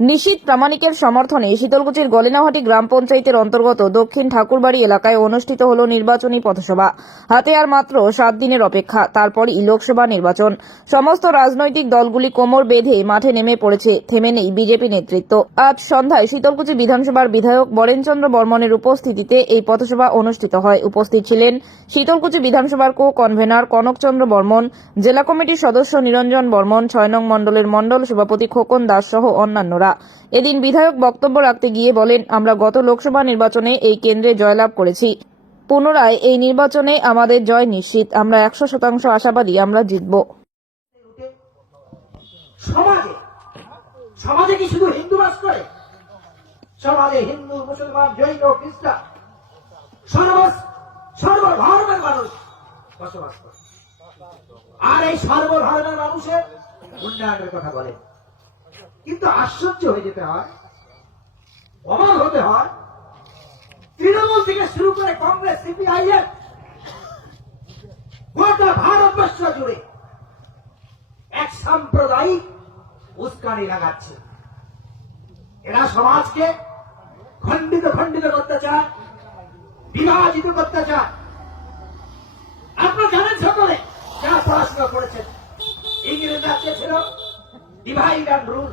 নিশীত প্রামাণিকের সমর্থনে শীতলকুচির গলেনাহাটি গ্রাম পঞ্চায়েতের অন্তর্গত দক্ষিণ ঠাকুরবাড়ি এলাকায় অনুষ্ঠিত হল নির্বাচনী পথসভা। হাতে আর মাত্র সাত দিনের অপেক্ষা, তারপরই লোকসভা নির্বাচন। সমস্ত রাজনৈতিক দলগুলি কোমর বেঁধে মাঠে নেমে পড়েছে, থেমে নেই বিজেপি নেতৃত্ব। আজ সন্ধ্যায় শীতলকুচি বিধানসভার বিধায়ক বরেনচন্দ্র বর্মনের উপস্থিতিতে এই পথসভা অনুষ্ঠিত হয়। উপস্থিত ছিলেন শীতলকুচি বিধানসভার কো কনভেনার কনকচন্দ্র বর্মন, জেলা কমিটির সদস্য নিরঞ্জন বর্মন, ছয় নং মণ্ডলের মণ্ডল সভাপতি খোকন দাস সহ অন্যান্যরা। এদিন বিধায়ক বক্তব্য রাখতে গিয়ে বলেন, আমরা গত লোকসভা নির্বাচনে এই কেন্দ্রে জয়লাভ করেছি। পুনরায় এই নির্বাচনে আমাদের জয় নিশ্চিত। আমরা একশো শতাংশ আশাবাদী, আমরা জিতব। সমাজে সমাজে কি শুধু হিন্দু বাস করে? সমাজে হিন্দু, মুসলমান, জৈন, খ্রিস্টান সর্ব সর্বধর্মের মানুষ বসবাস করে। আর এই সর্বধর্মের মানুষের উন্নয়নের কথা বলে কিন্তু আশ্চর্য হয়ে যেতে হয়, অবাক হতে হয়, তৃণমূল থেকে শুরু করে কংগ্রেস, সিপিআইএম, গোটা ভারতবর্ষ জুড়ে এক সাম্প্রদায়িক উস্কানি লাগাচ্ছে। এরা সমাজকে খণ্ডিত খণ্ডিত করতে চায়, বিভাজিত করতে চায়। আপনারা জানেন সকলে যারা পড়াশোনা করেছেন, ইংরেজরা ছিল ডিভাইড অ্যান্ড রুল